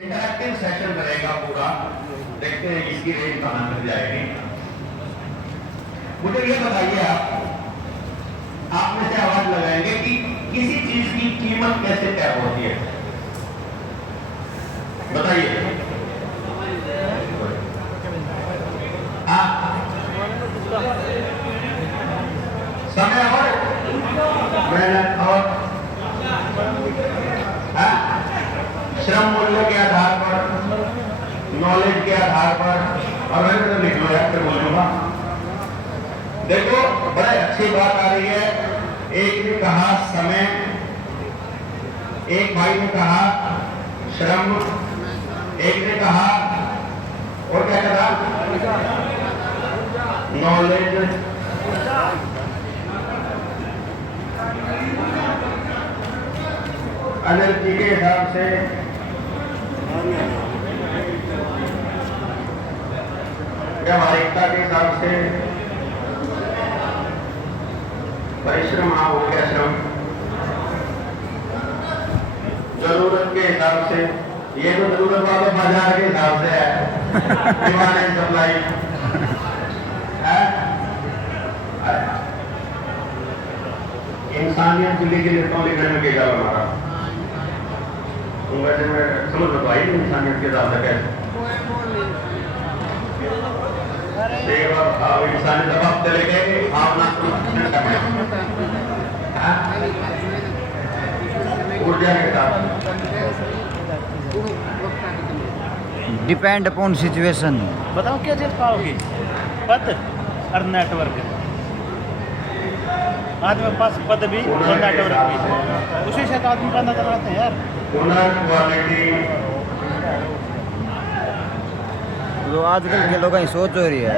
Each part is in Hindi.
इंटरैक्टिव सेशन रहेगा पूरा। देखते हैं इसकी रेंज कहाँ तक जाएगी। मुझे ये बताइए, आप में से आवाज लगाएंगे कि किसी चीज की कीमत कैसे तय होती है? बताइए। समय और मेहनत और श्रम मूल्य के आधार पर, नॉलेज के आधार पर, और मैं तो लिख लो यार, फिर बोलूंगा। देखो बड़े अच्छी बात आ रही है। एक ने कहा समय, एक भाई ने कहा श्रम, एक ने कहा और क्या कहा, नॉलेज। एनर्जी के हिसाब से, व्यावहारिकता के हिसाब से, परिश्रम, हाँ हो गया श्रम, जरूरत के हिसाब से। ये तो जरूरत वाले बाजार के हिसाब से है, डिमांड एंड सप्लाई है। इंसानियत दिल्ली के नेताओं लिखने में क्या हमारा वैसे में समझ बताई इंसानियत के हिसाब से कैसे इंसानियत अब चले गए भावना ऊर्जा के साथ डिपेंड अपॉन सिचुएशन। बताओ क्या चीज पाओगे? पद और नेटवर्क। आदमी के पास पद भी और नेटवर्क भी, उसी से आदमी का नजर आते हैं यार। क्वालिटी तो आजकल के लोगों की सोच हो रही है,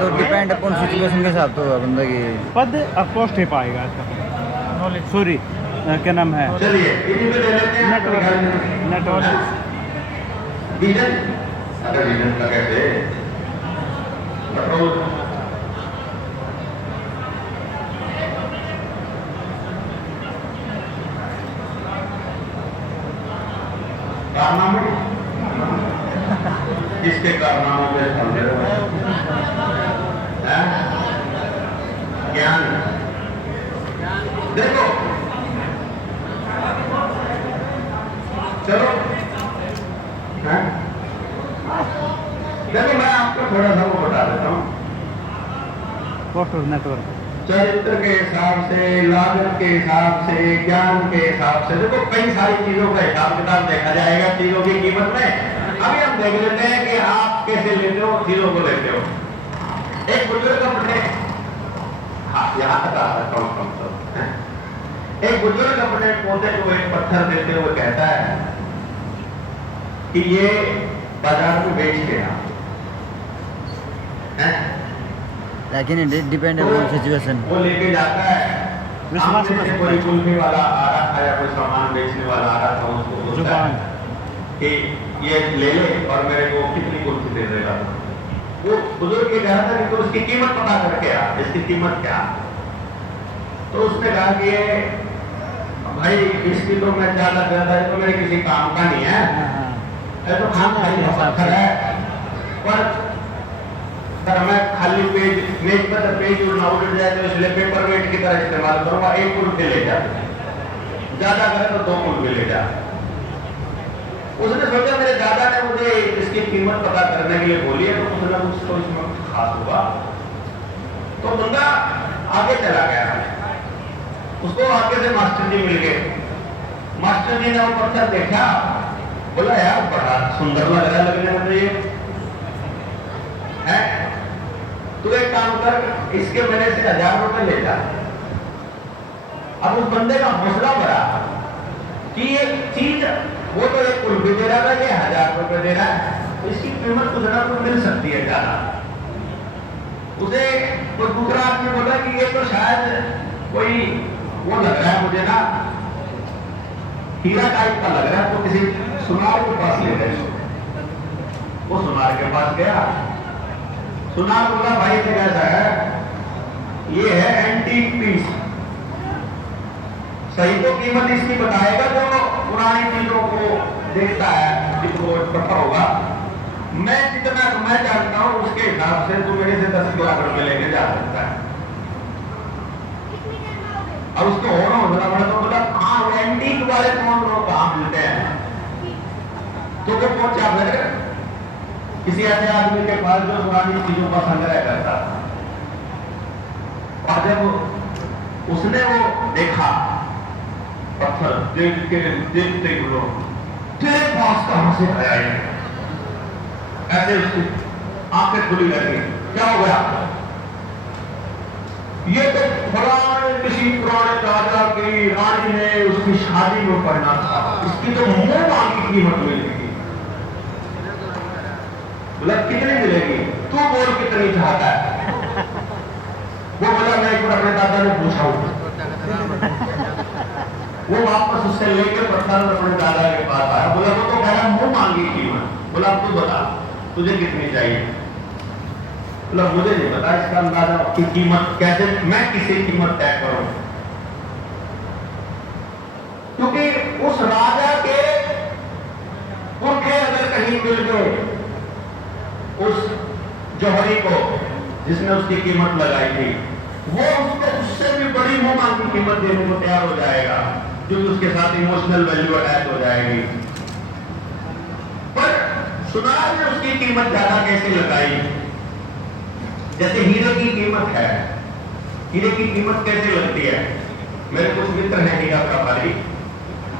तो डिपेंड अपॉन सिचुएशन के हिसाब तो बंदा की पद और पोस्ट ही पाएगा इसका नॉलेज। सॉरी क्या नाम है, चलिए इन्हीं में ले लेते हैं नेटवर्क। Network vision. अगर विजन का कैसे पेट्रोल कारनामे, किसके कारनामों पे समझे हैं? ज्ञान। देखो चलो हैं? देखो मैं आपको थोड़ा सा वो बता देता हूँ। पोस्ट और नेटवर्क चरित्र के हिसाब से, लागत के हिसाब से, ज्ञान के हिसाब से, देखो कई सारी चीजों का हिसाब किताब देखा जाएगा चीजों की कीमत में। अभी हम देख लेते हैं कि आप कैसे लेते हो चीजों को लेते हो। एक बुजुर्ग अपने, हाँ यहाँ तक आ सकता हूँ कम से कम। एक बुजुर्ग अपने पोते को एक पत्थर देते हुए कहता है कि ये बाजार में बेच के आ। लेकिन डिपेंड अपॉन सिचुएशन। वो लेके जाता है, विश्वास सामने से कोई कुल्फी वाला आ रहा था या कोई सामान बेचने वाला आ रहा था, उसको बोलता है कि ये ले ले और मेरे को कितनी कुल्फी दे देगा। वो बुजुर्ग ये कहा था कि तो उसकी कीमत पता करके आ, इसकी कीमत क्या। तो उसने कहा कि ये भाई इसकी तो मैं ज्यादा तो मेरे किसी काम का नहीं है, तो खाना पत्थर है, पर मैं खाली पेज मेज पर पेज उड़ना उड़ जाए तो इसलिए पेपर वेट की तरह इस्तेमाल करूंगा। एक कुल्फी ले जा, ज्यादा करे तो 2 कुल्फी ले जा। उसने सोचा मेरे दादा ने मुझे इसकी कीमत पता करने के लिए बोली है, तो कुछ ना कुछ तो इसमें खास होगा। तो बंदा आगे चला गया, उसको आगे से मास्टर जी मिल गए। मास्टर जी ने वो पत्थर देखा, बोला यार बड़ा सुंदर लग रहा है, लगने में ये है, तू एक काम कर, इसके मेरे से 1000 रुपए ले जा। अब उस बंदे का हौसला बढ़ा कि ये चीज, वो तो एक कुल्फी दे रहा था, ये 1000 रुपए दे रहा है, तो इसकी कीमत कुछ ना कुछ मिल सकती है ज्यादा। उसे कोई दूसरा आदमी बोला कि ये तो शायद कोई वो लग रहा है मुझे ना, हीरा टाइप का लग रहा है, तो किसी सुनार के पास ले गए। वो सुनार के पास गया, सुनार बोला भाई से कैसा है, ये है एंटीक पीस, सही तो कीमत इसकी बताएगा जो पुरानी चीजों को देखता है कि तो पता होगा, मैं जितना मैं जानता हूँ उसके हिसाब से तू मेरे से 10 लाख रुपए लेके जा सकता है। अब उसको होना होगा बड़ा तो बोला हाँ एंटीक वाले कौन लोग कहाँ मिलते हैं, तो वो पहुंचा फिर किसी ऐसे आदमी के पास जो पुरानी चीजों का संग्रह करता था। और जब उसने वो देखा पत्थर देखते बोलो तेरे पास कहां से आया है, ऐसे उसकी आंखें खुली लगी, क्या हो गया? ये तो फलाने किसी पुराने राजा की रानी ने उसकी शादी में पहना था, इसकी तो मुंह मांगी कीमत मिलेगी। बोला कितनी मिलेगी? तू बोल कितनी चाहता है? वो बोला मैं एक बार अपने दादा ने पूछा हूं। वो वापस उससे लेकर पत्थर अपने दादा के पास आया, बोला वो तो पहला मुंह मांगी कीमत। बोला तू बता तुझे कितनी चाहिए? बोला मुझे नहीं पता इसका अंदाजा की कीमत कैसे मैं किसी कीमत तय करूं, क्योंकि उस राजा के पुरखे अगर कहीं मिल गए उस जौहरी को जिसने उसकी कीमत लगाई थी, वो उसको उससे भी बड़ी मुंह मांगी कीमत देने को तैयार हो जाएगा, क्योंकि उसके साथ इमोशनल वैल्यू अटैच हो जाएगी। पर सुनार ने उसकी कीमत ज्यादा कैसे लगाई? जैसे हीरे की कीमत है, हीरे की कीमत कैसे लगती है? मेरे कुछ मित्र हैं हीरा व्यापारी,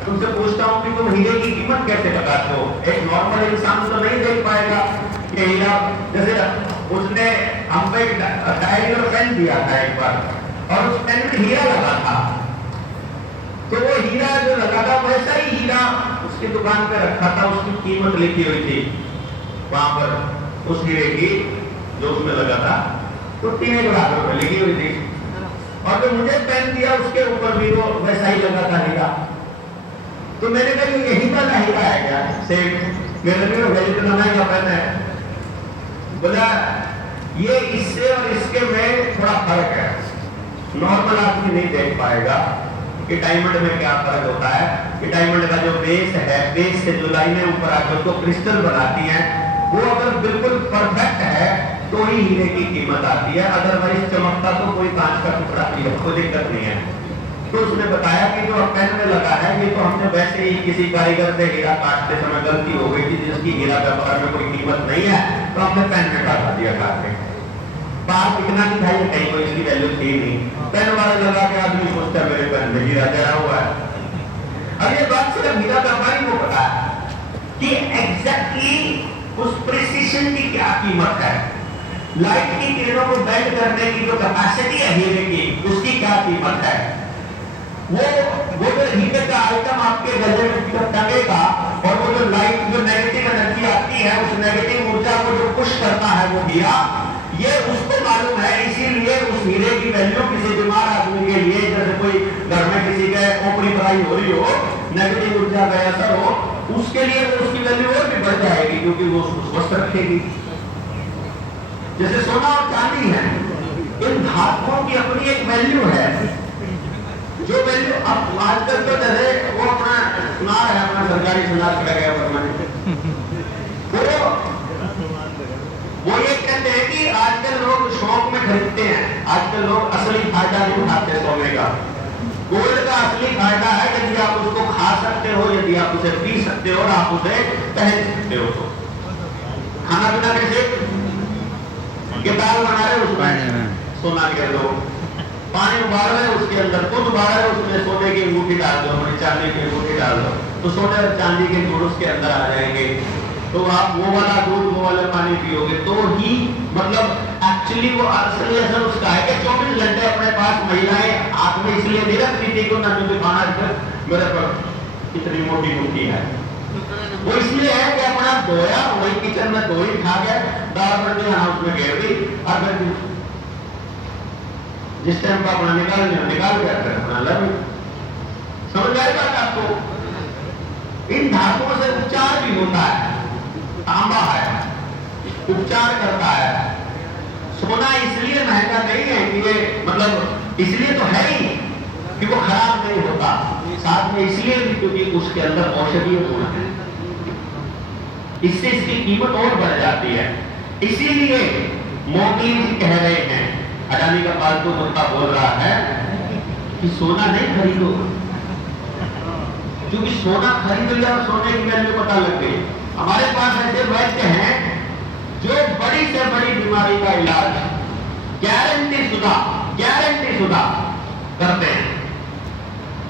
तुमसे पूछता हूं कि तुम हीरे की कीमत कैसे लगाते हो? एक नॉर्मल इंसान तो नहीं देख पाएगा कि हीरा, जैसे उसने हमको एक डायरी और पेन दिया था एक बार, और उस पेन में हीरा लगा था, तो वो हीरा जो लगा था वैसा ही हीरा उसकी दुकान पे रखा था, उसकी कीमत लिखी हुई थी वहां पर उस हीरे की जो उसमें लगा था, तो 3 लाख रुपए लिखी हुई थी। और जो मुझे पेन दिया उसके ऊपर भी वो वैसा ही लगा था हीरा। तो मैंने कहा यही वाला हीरा है क्या? सेम मेरे लिए वैल्यू तो महंगा पेन है। बोला ये इससे और इसके में थोड़ा फर्क है, नॉर्मल आदमी नहीं देख पाएगा कि डायमंड में क्या फर्क होता है। कि डायमंड का जो बेस है, बेस से जो लाइनें ऊपर आकर उसको क्रिस्टल बनाती हैं, वो अगर बिल्कुल परफेक्ट है तो ही हीरे की कीमत आती है, अदरवाइज चमकता तो कोई कांच का टुकड़ा नहीं है, कोई दिक्कत नहीं है। तो उसने बताया कि जो पेन में लगा है ये तो हमने वैसे ही किसी कारीगर से हीरा काटते समय गलती हो गई थी, जिसकी हीरा व्यापार में कोई कीमत नहीं है, तो हमने पेन में काटा दिया काट के। बाहर कितना दिखाई कहीं कोई इसकी वैल्यू थी नहीं, पेन वाला लगा के आदमी सोचता है मेरे पेन में हीरा जरा हुआ है। अब ये बात सिर्फ हीरा व्यापारी को पता है कि एग्जैक्टली उस प्रिसिशन की क्या कीमत है, लाइट की किरणों को बेंड करने की जो कैपेसिटी है हीरे की, उसकी क्या कीमत है। वो जो हीरे का आइटम आपके गले में टंगेगा और वो जो लाइट जो नेगेटिव एनर्जी आती है, उस नेगेटिव ऊर्जा को जो पुश करता है वो हीरा, ये उसको मालूम है। इसीलिए उस हीरे की वैल्यू किसी बीमार आदमी के लिए, जैसे कोई घर में किसी के ओपरी पढ़ाई हो रही हो, नेगेटिव ऊर्जा का असर हो, उसके लिए वो उसकी वैल्यू और भी बढ़ जाएगी, क्योंकि वो उसको स्वस्थ रखेगी। जैसे सोना और चांदी है, इन धातुओं की अपनी एक वैल्यू है, जो वैल्यू अब आजकल तो जैसे वो अपना सुना है, अपना सरकारी सुना कर गया वो ये कहते हैं कि आजकल लोग शौक में खरीदते हैं, आजकल लोग असली फायदा नहीं उठाते सोने का। गोल्ड का असली फायदा है यदि आप उसको खा सकते हो, यदि आप उसे पी सकते हो और आप उसे पहन सकते हो। तो खाना पीना कैसे के दाल बना रहे उसमें सोना के दो, पानी उबाल रहे उसके अंदर दूध उबाल रहे उसमें सोने की अंगूठी डाल दो, अपनी चांदी की अंगूठी डाल दो, तो सोने और चांदी के गुण उसके अंदर आ जाएंगे। तो आप वो वाला दूध वो वाला पानी पियोगे तो ही मतलब एक्चुअली वो असली असर उसका है कि 24 घंटे अपने पास महिलाएं हाथ में इसलिए नहीं रखती थी कि नन्नू दिखाना मेरे पर इतनी मोटी मुट्ठी है, वो इसलिए है कि अपना धोया वही किचन में धोई खा गया, दाल बन गई उसमें घेर दी, और जिस टाइम पर अपना निकाल के अपना लग। समझ आए बात आपको? इन धातुओं से उपचार भी होता है, तांबा है उपचार करता है। सोना इसलिए महंगा नहीं है कि ये मतलब इसलिए तो है ही कि वो खराब नहीं होता, साथ में इसलिए भी क्योंकि उसके अंदर औषधीय गुण है। इससे इसकी कीमत और बढ़ जाती है। इसीलिए मोदी जी कह रहे हैं, अडानी का पालतू कुत्ता बोल रहा है कि सोना नहीं खरीदो, क्योंकि सोना खरीद लिया और सोने की वैल्यू पता लग गई। हमारे पास ऐसे वैद्य हैं जो बड़ी से बड़ी बीमारी का इलाज गारंटी शुदा करते हैं,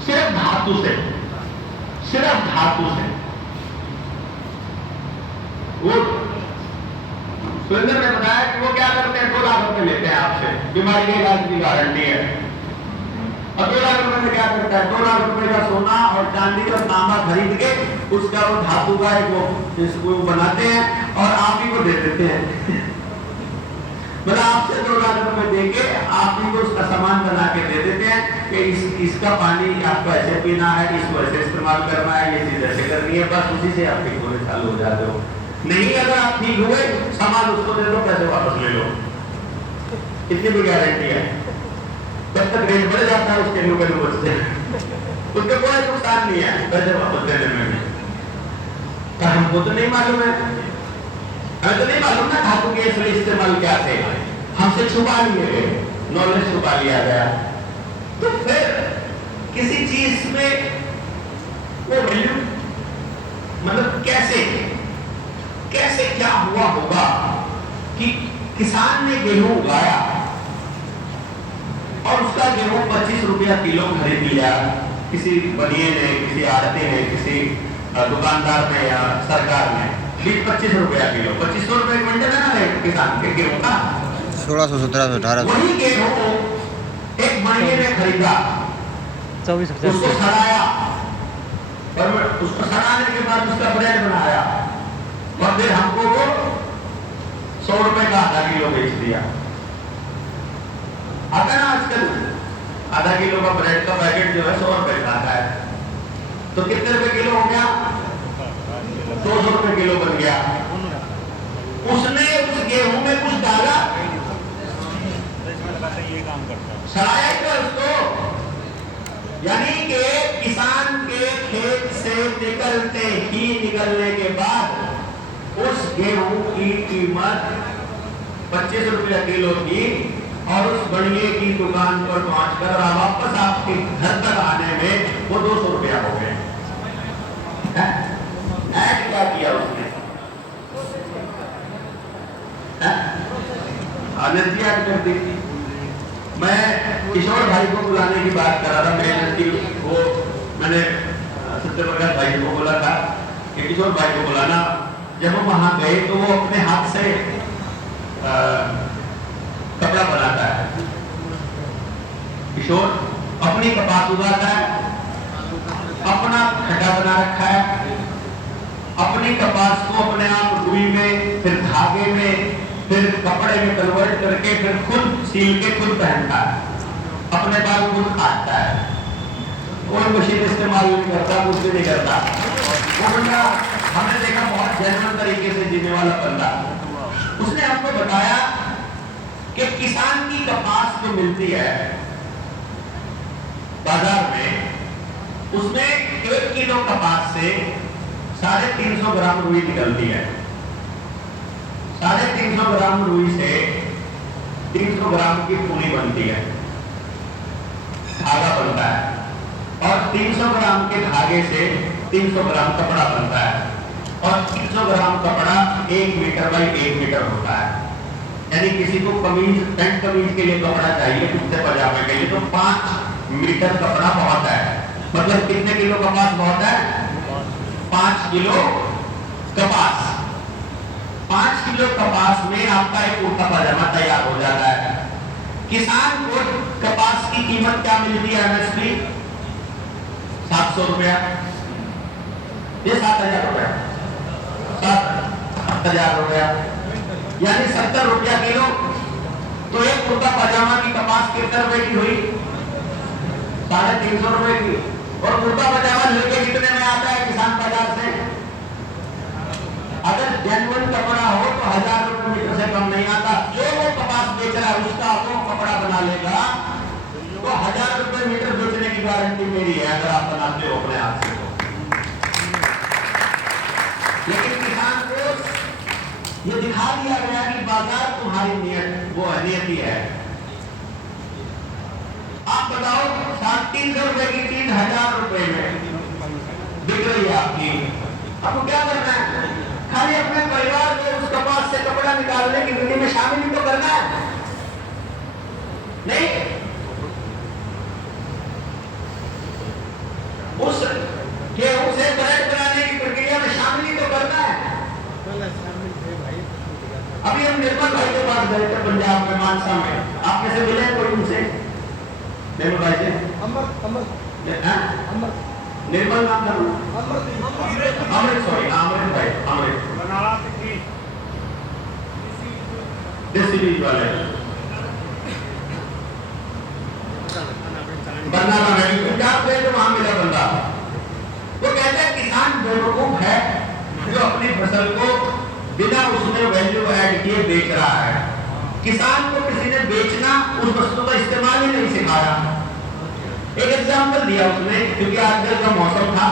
सिर्फ धातु से। वो सुरेंद्र ने बताया कि वो क्या करते हैं, 2 लाख रुपए लेते हैं आपसे, बीमारी के इलाज की गारंटी है। और 2 लाख रुपए में क्या करता है, 2 लाख रुपए का सोना और चांदी और तांबा खरीद के उसका वो धातु का एक वो बनाते हैं और आप ही को दे देते हैं। मतलब आपसे 2 लाख रुपए देके आप ही को उसका सामान बना के दे देते हैं कि इसका पानी आपको ऐसे पीना है, इसको ऐसे इस्तेमाल करना है, ये चीज ऐसे करनी है, बस उसी से आप ठीक होने चालू हो जाते हो। नहीं, अगर आप ठीक हुए, सामान उसको दे दो, पैसे वापस ले लो, इतनी भी गारंटी है। तब तक रेट बढ़ जाता है उसके लोग बचते हैं, उसके कोई नुकसान नहीं है पैसे वापस देने में भी। पर हमको तो नहीं मालूम है, हमें तो नहीं मालूम ना धातु के असली इस्तेमाल क्या थे, हमसे छुपा लिए गए, नॉलेज छुपा लिया गया। तो फिर किसी चीज में वो वैल्यू मतलब कैसे क्या हुआ होगा कि किसान ने गेहूं उगाया और उसका गेहूं 25 रुपया किलो खरीद लिया, किसी बनिए ने, किसी आड़ती ने, किसी दुकानदार ने या सरकार ने 25 रुपया किलो, 2500 रुपए क्विंटल है ना रेट किसान के गेहूं का, 1600, 1700, 1800। वही गेहूं एक बनिए ने खरीदा, 24 उसको सड़ाया और उसको सड़ाने के बाद उसका ब्रेड बनाया और फिर हमको वो 100 रुपए का आधा किलो बेच दिया। आता है ना आजकल आधा किलो का ब्रेड का पैकेट जो है 100 रुपए का आता है, तो कितने रुपए किलो हो गया, 200 रुपए किलो बन गया। उसने उस गेहूं में कुछ डाला, सड़ाया क्या उसको, यानी कि किसान के खेत से निकलने के बाद उस गेहूं की कीमत 25 रुपया किलो थी और उस बनिए की दुकान पर पहुंचकर वापस आपके घर तक आने में वो 200 रुपया हो गए। ऐड क्या किया उसने, एनर्जी ऐड कर दी। मैं किशोर भाई को बुलाने की बात कर रहा था, मैंने सत्यप्रकाश भाई को बोला था कि किशोर भाई को बुलाना। जब हम वहां गए तो वो अपने हाथ से कपड़ा बनाता है, किशोर अपनी कपास उगाता है, अपना खड्डा बना रखा है, अपनी कपास को अपने आप रुई में, फिर धागे में, फिर कपड़े में कन्वर्ट करके फिर खुद सील के खुद पहनता है, अपने बाल खुद काटता है, कोई मशीन इस्तेमाल नहीं करता, कुछ भी नहीं करता। वो बंदा हमने देखा बहुत जेन्युइन तरीके से जीने वाला बंदा। उसने हमको बताया कि किसान की कपास जो मिलती है बाजार में, उसमें 1 किलो कपास से 350 ग्राम रुई निकलती है। 350 ग्राम रुई से 300 ग्राम की पूरी बनती है, धागा बनता है, और 300 ग्राम के धागे से 300 ग्राम कपड़ा बनता है, और 300 ग्राम कपड़ा 1 मीटर बाई 1 मीटर होता है। यानी किसी को कमीज, पैंट कमीज के लिए कपड़ा चाहिए, कुर्ते पजामे के लिए, तो 5 मीटर कपड़ा बहुत है। मतलब कितने किलो कपास बहुत है, 5 किलो कपास। 5 किलो कपास में आपका एक कुर्ता पजामा तैयार हो जाता है। किसान को कपास की कीमत क्या मिलती है, एमएसपी 700 रुपया, ये 7,000 रुपया, 7,000 रुपया, यानी 70 रुपया किलो। तो एक कुर्ता पजामा की कपास कितने रुपए की हुई, 350 रुपए की। और कुर्ता पजामा लेके कितने में आता है किसान बाजार से, अगर जेन्युइन कपड़ा हो तो 1000 रुपए मीटर से कम नहीं आता। जो वो कपास बेच रहा है उसका वो कपड़ा बना लेगा तो 1000 रुपए मीटर बेचने की गारंटी मेरी है, अगर आप बनाते हो अपने हाथ से। लेकिन किसान को ये दिखा दिया गया कि बाजार तुम्हारी नियत वो नियति है। आप बताओ 350 रुपए की चीज 1000 रुपए में बिक रही है आपकी, आपको क्या करना है? खाली अपने परिवार को उस कपास से कपड़ा निकालने की विधि में शामिल ही तो करना है, नहीं? उस गेहूं से ब्रेड बनाने की प्रक्रिया में शामिल ही तो करना है। अभी हम निर्मल भाई के पास गए थे पंजाब में मानसा में, आप कैसे मिले कोई उनसे? निर्मल भाई से निर्मल नाम था, अमृत, सॉरी अमृत भाई, अमृत देसी बीज वाले बंदा नहीं, पंजाब गए तो वहां मिला बंदा। वो कहता है किसान बेवकूफ है जो अपनी फसल को बिना उसमें वैल्यू ऐड किए बेच रहा है। किसान को किसी ने बेचना, उस वस्तु का इस्तेमाल ही नहीं सिखाया। एक एग्जाम्पल दिया उसने, क्योंकि आजकल का मौसम था,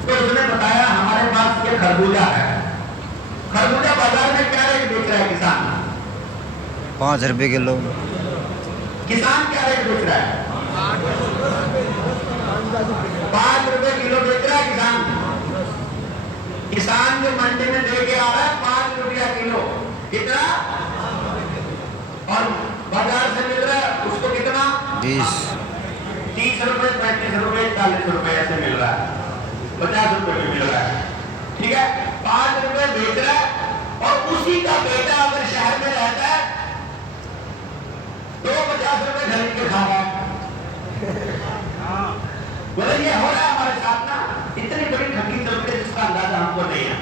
तो उसने बताया हमारे पास ये खरबूजा है, खरबूजा बाजार में क्या रेट बेच रहा है किसान? 5 रुपए किलो। किसान क्या रेट बेच रहा है? 5 रुपए किलो बेच रहा है किसान। किसान जो मंडी में दे के आ रहा है 5 रुपया किलो, कितना? और बाजार से मिल रहा है उसको कितना? 20, 30 रुपए, 35 रुपए, 40 रुपए ऐसे मिल रहा है, 50 रुपए भी मिल रहा है, ठीक है? 5 रुपए बेच रहा है, और उसी का बेटा अगर शहर में रहता है तो 50 रुपए खरीद के खा रहा है। बोले ये हो रहा है हमारे साथ ना, इतनी बड़ी ठगी चलती है जिसका अंदाजा हमको नहीं है।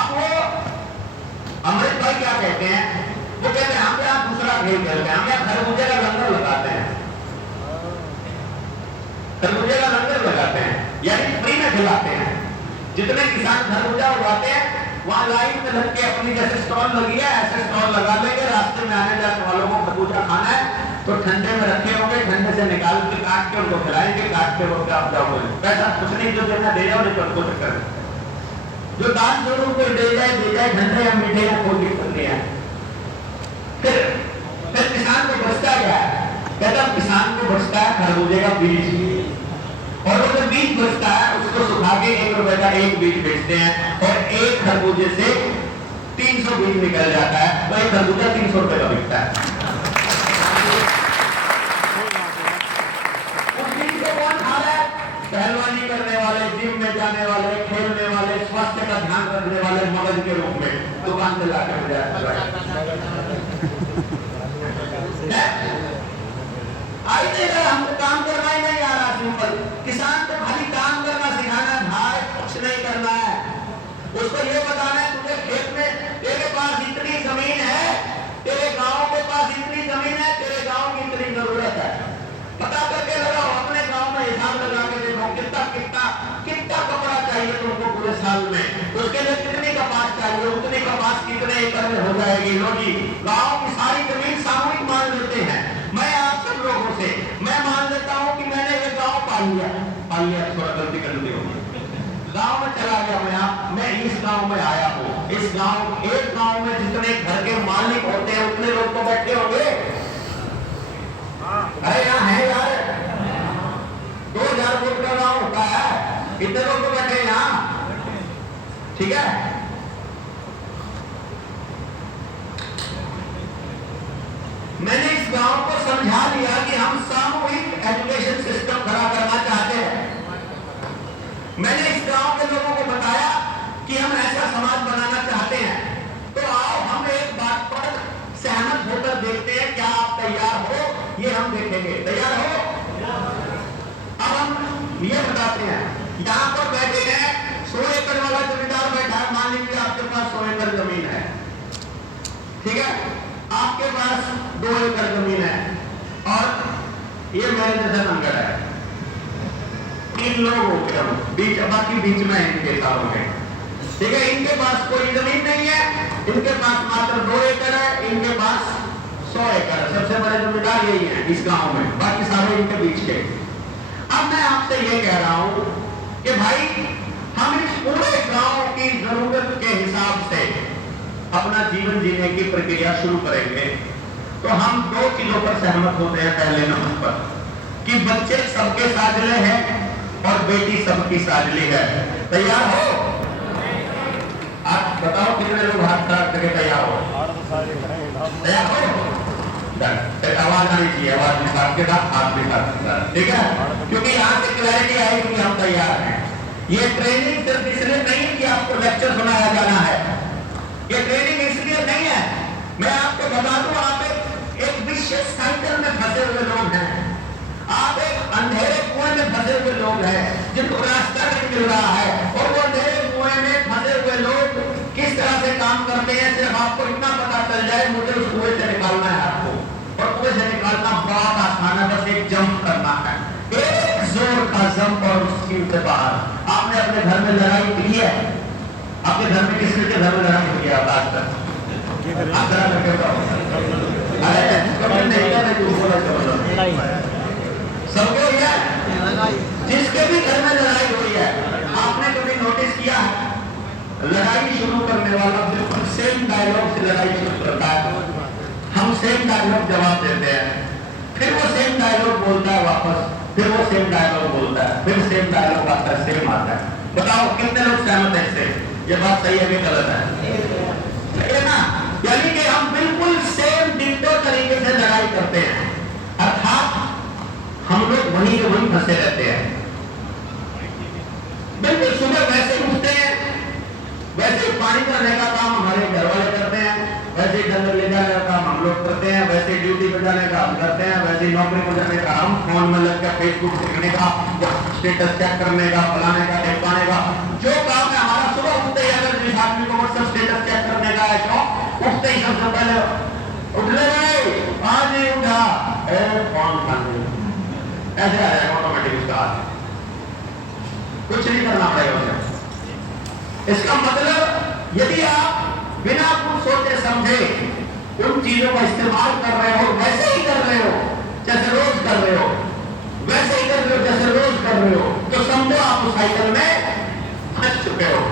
अब वो अमृत भाई क्या कहते हैं? वो कहते हैं हम यहाँ दूसरा खेल खेलते हैं, हम यहाँ खरबूजे का लंगर लगाते हैं, खरबूजे का लंगर लगाते हैं, यानी फ्री में खिलाते हैं। जितने किसान खरबूजा उगाते हैं वहां लाइन में लग के अपनी जैसे स्टॉल लगी है ऐसे स्टॉल लगा लेंगे, रास्ते में आने जाने वालों को खरबूजा खाना है तो ठंडे में रखे होंगे, ठंडे से निकाल के काट के उनको खिलाएंगे, काट के उनको आप जाओगे, पैसा कुछ नहीं, जो देना दे जाओ, नहीं तो उनको चक्कर जो दान स्वरूप को दे जाए, ठंडे या मीठे या कोई दिक्कत नहीं है। फिर किसान को बचता क्या है? कहता किसान को बचता है खरबूजे का बीज, और वो जो बीज बचता है उसको सुखा के 1 रुपए का एक बीज बेचते हैं, और एक खरबूजे से 300 बीज निकल जाता है, तो एक खरबूजा 300 रुपए का बिकता है। उस बीज को कौन खा रहा है? पहलवानी करने वाले, जिम में जाने वाले, खेलने वाले, स्वास्थ्य का ध्यान रखने वाले मगज के रूप में दुकान से लाके आई नहीं रहा, हमको काम करना ही नहीं आ रहा। सिंपल किसान को खाली काम करना सिखाना है, भाई कुछ नहीं करना है, उसको ये बताना है तुझे खेत में तेरे पास इतनी जमीन है, तेरे गांव के पास इतनी जमीन है, तेरे गांव की इतनी जरूरत है, पता करके लगाओ, अपने गांव में हिसाब लगा के देखो कितना कितना कितना कपड़ा चाहिए तुमको पूरे साल में, उसके लिए कितनी कपास चाहिए, उतनी कपास कितने एकड़ में हो जाएगी। लो जी, गांव की सारी जमीन सामूहिक मान लेते हैं। मैं आप सब लोगों से मैं मान लेता हूं कि मैंने ये गांव पाल लिया, थोड़ा गलती कर दी होगी, गांव में चला गया मैं इस गांव में आया हूं, इस गांव एक गांव में जितने घर के मालिक होते हैं उतने लोग तो बैठे होंगे। अरे यहाँ है यार, 2000 वोट का गांव होता है, इतने लोग तो बैठे यहाँ, ठीक है? मैंने इस गांव को समझा दिया कि हम सामूहिक एजुकेशन सिस्टम खड़ा करना चाहते हैं। मैंने इस गांव के लोगों को बताया कि हम ऐसा समाज बनाना चाहते हैं, तो आओ हम एक बात पर सहमत होकर देखते हैं, क्या आप तैयार हो? ये हम देखेंगे, तैयार हो? अब हम ये बताते हैं, यहाँ पर बैठे हैं 100 एकड़ वाला जमींदार बैठा है, मान लीजिए आपके पास 100 एकड़ जमीन है, ठीक है? आपके पास 2 एकड़ जमीन है, और ये मेरे जैसा लंगर है, 3 लोग हो गए, बीच बाकी बीच में इनके साथ हो गए, ठीक है? इनके पास कोई जमीन नहीं है, इनके पास मात्र 2 एकड़ है, इनके पास 100 एकड़, सबसे बड़े जमींदार यही है इस गांव में, बाकी सारे इनके बीच के। अब मैं आपसे ये कह रहा हूं कि भाई हम इस पूरे गांव की जरूरत के हिसाब से अपना जीवन जीने की प्रक्रिया शुरू करेंगे तो हम दो चीजों पर सहमत होते हैं। पहले नंबर पर कि बच्चे सबके साजले हैं और बेटी सबकी साजली है। तैयार हो? आप बताओ कितने लोग हाथ खड़ा करके तैयार हो? तैयार हो? आवाज आनी चाहिए, आवाज निकाल के साथ हाथ भी साथ, ठीक है? क्योंकि यहाँ से क्लैरिटी आएगी कि हम तैयार हैं। ये ट्रेनिंग सिर्फ इसलिए नहीं कि आपको लेक्चर सुनाया जाना है, ये ट्रेनिंग इसलिए नहीं है। मैं आपको बता दूं, आप एक विशेष साइकिल में फंसे हुए लोग हैं, आप एक अंधेरे कुएं में फंसे हुए लोग हैं जिनको रास्ता नहीं मिल रहा है। और वो अंधेरे कुएं में फंसे हुए लोग किस तरह से काम करते हैं, सिर्फ आपको इतना पता चल जाए मुझे उस कुएं से निकालना है आपको, और कुएं से निकालना बहुत आसान है, बस एक जंप करना है, एक जोर का जंप और उसकी से बाहर। आपने अपने घर में लड़ाई की है? आपके घर में किसके घर में लड़ाई हुई है आज तक? आप जरा करके बताओ। अरे कभी नहीं है, सबको है, जिसके भी घर में लड़ाई हुई है, आपने कभी नोटिस किया है? लड़ाई शुरू करने वाला बिल्कुल सेम डायलॉग से लड़ाई शुरू करता है। हम सेम डायलॉग जवाब देते हैं, फिर वो सेम डायलॉग बोलता है वापस, फिर वो सेम डायलॉग बोलता है, फिर सेम डायलॉग आता है, सेम आता है। बताओ कितने लोग सहमत है इससे? ये बात सही है कि गलत है ना? यानी कि हम बिल्कुल सेम डिट्टो तरीके से लड़ाई करते हैं, अर्थात हम लोग वहीं के वहीं फंसे रहते हैं। बिल्कुल सुबह वैसे ही उठते हैं, वैसे ही पानी भरने का काम हमारे घर वाले करते हैं, वैसे ही डंगर ले जाने का काम हम लोग करते हैं, वैसे ही ड्यूटी पे जाने का हम करते हैं, वैसे ही नौकरी पर जाने का हम, फोन में लग कर फेसबुक देखने का, स्टेटस चेक करने का, फलाने का, टिपाने का, जो काम है हमारा सुबह उठते ही, अगर जिस आदमी को व्हाट्सएप स्टेटस चेक करने का है तो उठते ही सबसे पहले उठ ले गए, आज नहीं उठा, फोन खाने ऐसे आ जाएगा ऑटोमेटिक उसका हाथ, कुछ नहीं करना पड़ेगा उसे। इसका मतलब यदि आप बिना कुछ सोचे समझे उन चीजों का इस्तेमाल कर रहे हो, वैसे ही कर रहे हो जैसे रोज कर रहे हो, वैसे ही कर रहे हो जैसे रोज कर रहे हो, तो समझो आप उस साइकिल में फंस चुके हो।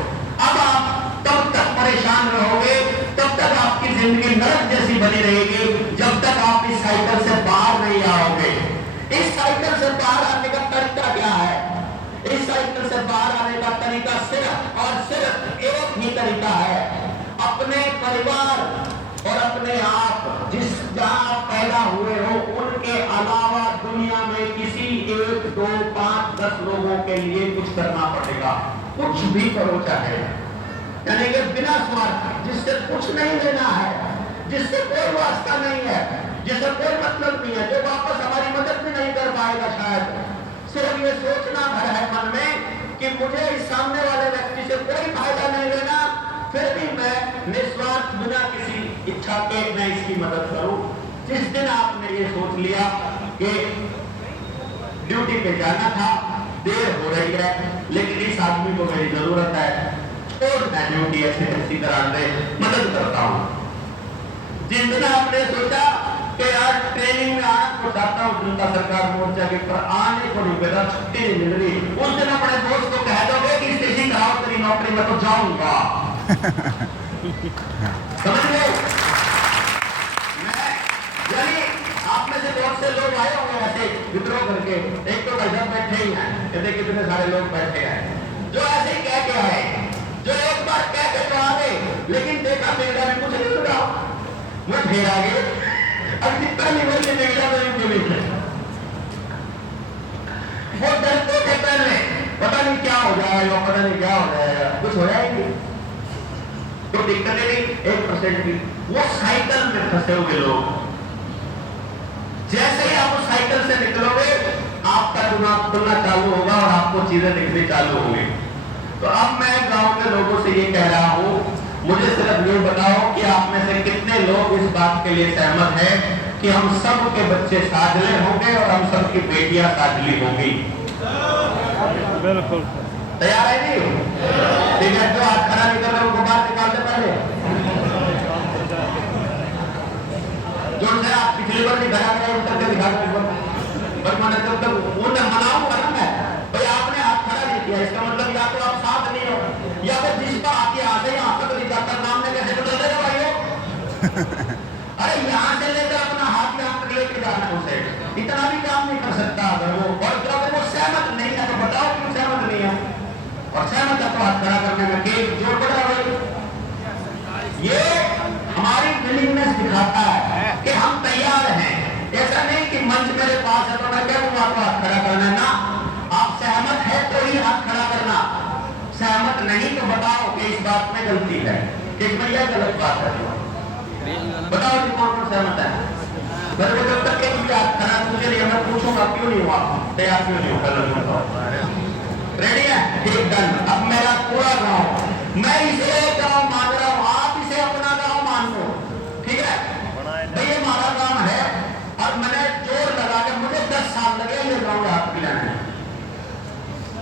अब आप तब तक परेशान रहोगे, तब तक आपकी जिंदगी नरक जैसी बनी रहेगी, जब तक आप इस साइकिल से बाहर नहीं आओगे। इस साइकिल से बाहर आने का तरीका क्या है? इस साइकिल से बाहर आने का तरीका सिर्फ और सिर्फ एक ही तरीका है, अपने परिवार और अपने आप जिस जहां पैदा हुए हो उनके अलावा दुनिया में किसी 1, 2, 5, 10 लोगों के लिए कुछ करना पड़ेगा। कुछ भी करो चाहे, यानी कि बिना स्वार्थ, जिससे कुछ नहीं लेना है, जिससे कोई वास्ता नहीं है, जिससे कोई मतलब नहीं है, जो वापस हमारी मदद भी नहीं कर पाएगा शायद, सिर्फ ये सोचना भर है मन में कि मुझे इस सामने वाले व्यक्ति से कोई फायदा नहीं लेना, फिर भी मैं निस्वार्थ बिना किसी इच्छा के मैं इसकी मदद करूं। जिस दिन आपने ये सोच लिया कि ड्यूटी पे जाना था, देर हो रही है, लेकिन इस आदमी को मेरी जरूरत है, और मैं ड्यूटी अच्छी तरह से मदद करता हूं। जिस दिन आपने सोचा कि आज ट्रेनिंग में आना को चाहता हूं जनता सरकार मोर्चा के पर आने को नहीं मिला, छुट्टी नहीं मिल रही, उस दिन अपने दोस्त को कह दोगे कि स्टेशन कराओ तेरी नौकरी में तो जाऊंगा। समझ गए? यानी आप में से बहुत से लोग आए होंगे ऐसे विद्रोह करके, एक तो भाई बैठे ही हैं, कहते कितने सारे लोग बैठे हैं जो ऐसे ही कह के आए, जो एक बार कह के तो आ गए, लेकिन देखा मेरा में कुछ नहीं मिला, मैं फिर आ गए, अब कितना निकल के मेरा वो डरते थे पहले, पता नहीं क्या हो जाएगा, पता नहीं क्या हो जाएगा, कुछ हो जाएगी तो दिक्कत नहीं 1% की। वो साइकिल में फंसे हुए लोग, जैसे ही आप उस साइकिल से निकलोगे आपका दिमाग खुलना चालू होगा और आपको चीजें दिखनी चालू होंगी। तो अब मैं गांव के लोगों से ये कह रहा हूं, मुझे सिर्फ ये बताओ कि आप में से कितने लोग इस बात के लिए सहमत हैं कि हम सब के बच्चे साजले होंगे और हम सब की बेटियां साजली होंगी? बिल्कुल तैयार है जी? ठीक है, जो हाथ खड़ा नहीं कर रहे उनको बाहर निकाल दे पहले। जो से आप पिछली बार दिखा रहे हैं उतर के दिखा दो, पर मैंने जब तक वो मनाऊंगा ना मैं, भाई आपने हाथ खड़ा नहीं किया, इसका मतलब या तो आप साथ नहीं हो, या फिर जिसका हाथ यहाँ से यहाँ तक नहीं जाता, नाम ने कैसे बदल देगा भाई? बात में गलती है, किस में यह गलत बात है? बताओ जी कौन कौन सहमत है? मेरे को जब तक एक बात खराब मुझे नहीं, मैं पूछूंगा क्यों नहीं हुआ, तैयार क्यों नहीं हो? रेडी है? ठीक, डन। अब मेरा पूरा गांव, मैं इसे गांव मान रहा हूं, आप इसे अपना गांव मान लो, ठीक है भाई? ये हमारा गांव है और मैंने जोर लगा के, मुझे 10 साल लगे ये गांव हाथ पिलाने।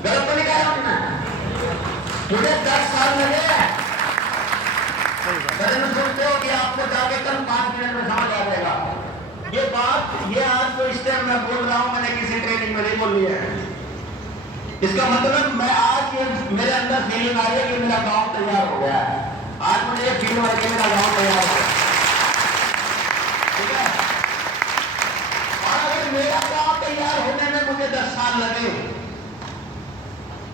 गलत तो नहीं कह रहा हूं मैं? मुझे 10 साल लगे। सोचते हो कि आपको जाके कल 5 मिनट में समझ आ जाएगा ये बात? ये आज तो इस टाइम मैं बोल रहा हूं, मैंने किसी ट्रेनिंग में नहीं बोली है। इसका मतलब मैं आज ये मेरे अंदर फीलिंग आ रही है कि मेरा गांव तैयार हो गया है। आज मुझे ये फील हो रहा है कि मेरा गांव तैयार हो गया, ठीक है? और अगर मेरा गांव तैयार होने में मुझे 10 साल लगे,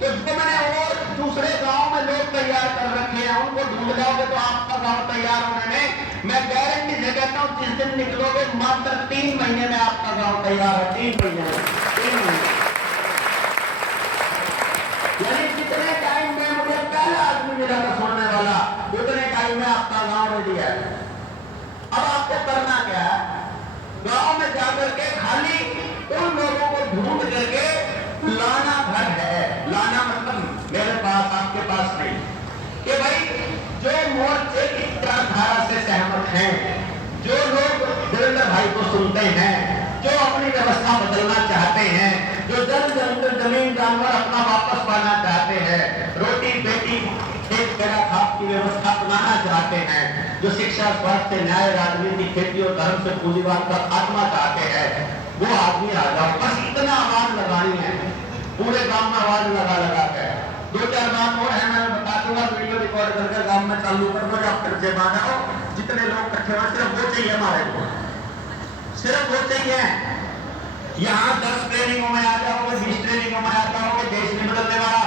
तो जो मैंने और दूसरे गांव में लोग तैयार कर रखे हैं उनको ढूंढ जाओगे तो आपका गांव तैयार होने में मैं गारंटी से कहता हूं, जिस दिन निकलोगे मात्र 3 महीने में आपका गांव तैयार है। 3 महीने में, 3 महीने। यानी जितने टाइम में मुझे पहला आदमी मिला था छोड़ने वाला, उतने टाइम में आपका गांव रेडी है। अब आपको करना क्या है? गांव में जाकर के खाली उन लोगों को ढूंढ करके लाना घर है। लाना मतलब मेरे पास, आपके पास नहीं, कि भाई जो मोर्चे की विचारधारा से सहमत हैं, जो लोग देवेंद्र भाई को सुनते हैं, जो अपनी व्यवस्था बदलना चाहते हैं, जो जमीन जानवर अपना वापस पाना चाहते हैं, रोटी बेटी खेत तेरा खाप की व्यवस्था बनाना चाहते हैं, जो शिक्षा, स्वास्थ्य, न्याय, राजनीति, खेती और धर्म से पूंजीवाद का खात्मा चाहते हैं, वो आदमी आ जाओ। बस इतना आवाज लगानी है, पूरे गांव में आवाज लगा लगा के। 2-4 बात और है, मैं बता दूंगा, वीडियो रिकॉर्ड करके गांव में चालू कर दो, आप कर्जे बनाओ। जितने लोग इकट्ठे हो, सिर्फ वो चाहिए हमारे को, सिर्फ वो चाहिए। यहाँ 10 ट्रेनिंगों में आ जाओगे, 20 ट्रेनिंगों में आ जाओगे, देश नहीं बदलने वाला।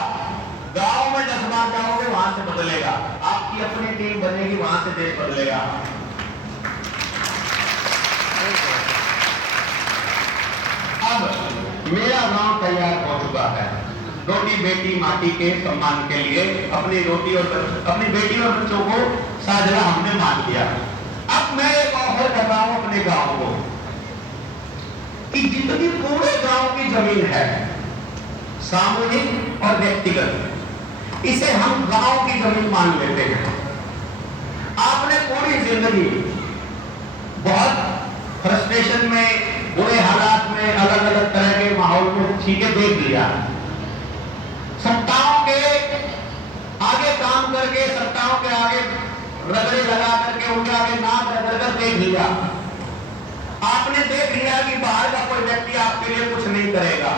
गांव में 10 बार जाओगे, वहां से बदलेगा। आपकी अपनी टीम बनेगी, वहां से देश बदलेगा। अब मेरा गांव तैयार हो चुका है। रोटी बेटी माटी के सम्मान के लिए अपनी रोटी और अपनी बेटी और बच्चों को साझा हमने मान लिया। अब मैं एक ऑफर कर रहा हूं अपने गांव को कि जितनी पूरे गांव की जमीन है, सामूहिक और व्यक्तिगत, इसे हम गांव की जमीन मान लेते हैं। आपने पूरी जिंदगी बहुत फ्रस्ट्रेशन में, बुरे हालात में, अलग अलग तरह के माहौल में चीजें देख लिया। सत्ताओं के आगे काम करके, सत्ताओं के आगे रगड़े लगा करके, उनके आगे नाक रगड़ कर देख लिया। आपने देख लिया कि बाहर का कोई व्यक्ति आपके लिए कुछ नहीं करेगा।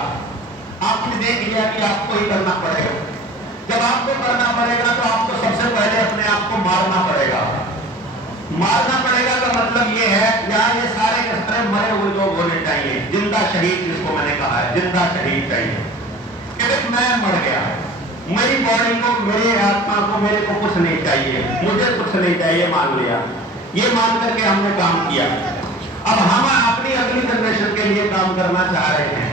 आपने देख लिया कि आपको ही करना पड़ेगा। जब आपको करना पड़ेगा तो आपको सबसे पहले अपने आप को मारना पड़ेगा। मारना पड़ेगा का मतलब ये है, यहाँ ये सारे तरह मरे हुए लोग होने चाहिए, जिंदा शहीद, जिसको मैंने कहा है जिंदा शहीद चाहिए। कि मैं मर गया, मेरी बॉडी को, मेरी आत्मा को, मेरे को कुछ नहीं चाहिए, मुझे कुछ नहीं चाहिए, मान लिया। ये मान करके हमने काम किया। अब हम अपनी अगली जनरेशन के लिए काम करना चाह रहे हैं।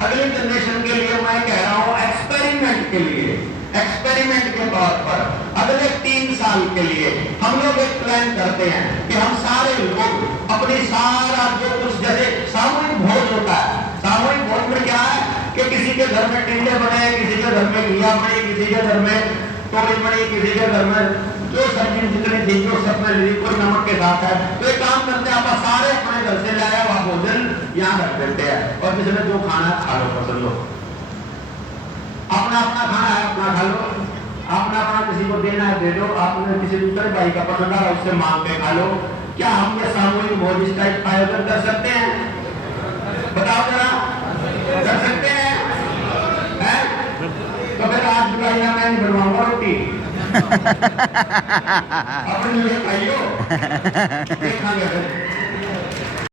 अगली जनरेशन के लिए मैं कह रहा हूं, एक्सपेरिमेंट के लिए, एक्सपेरिमेंट के तौर पर अगले 3 साल के लिए हम लोग एक प्लान करते हैं कि हम सारे लोग अपनी सारा जो कुछ, जैसे सामूहिक भोज होता है, सामूहिक भोज में क्या है कि किसी के घर में टिंडे बने, किसी के घर में घिया बनी, किसी के घर में तोड़ी बनी, किसी के घर में जो सब्जी जितनी थी जो सब में ली, कोई नमक के साथ है। तो एक काम करते हैं, आप सारे अपने घर से लाया वहां भोजन यहाँ रख देते हैं, और जिसने जो खाना खा लो, पसंद लो, अपना अपना खाना है अपना खा लो, अपना अपना किसी को देना है दे दो, आपने किसी दूसरे भाई का पसंद आ उससे मांग के खा लो। क्या हम ये सामूहिक भोज इस टाइप आयोजन कर सकते हैं? बताओ जरा, कर सकते हैं? तो फिर आज जुलाई में मैं बनवाऊंगा रोटी अपने लिए खाइयो, देखांगे फिर।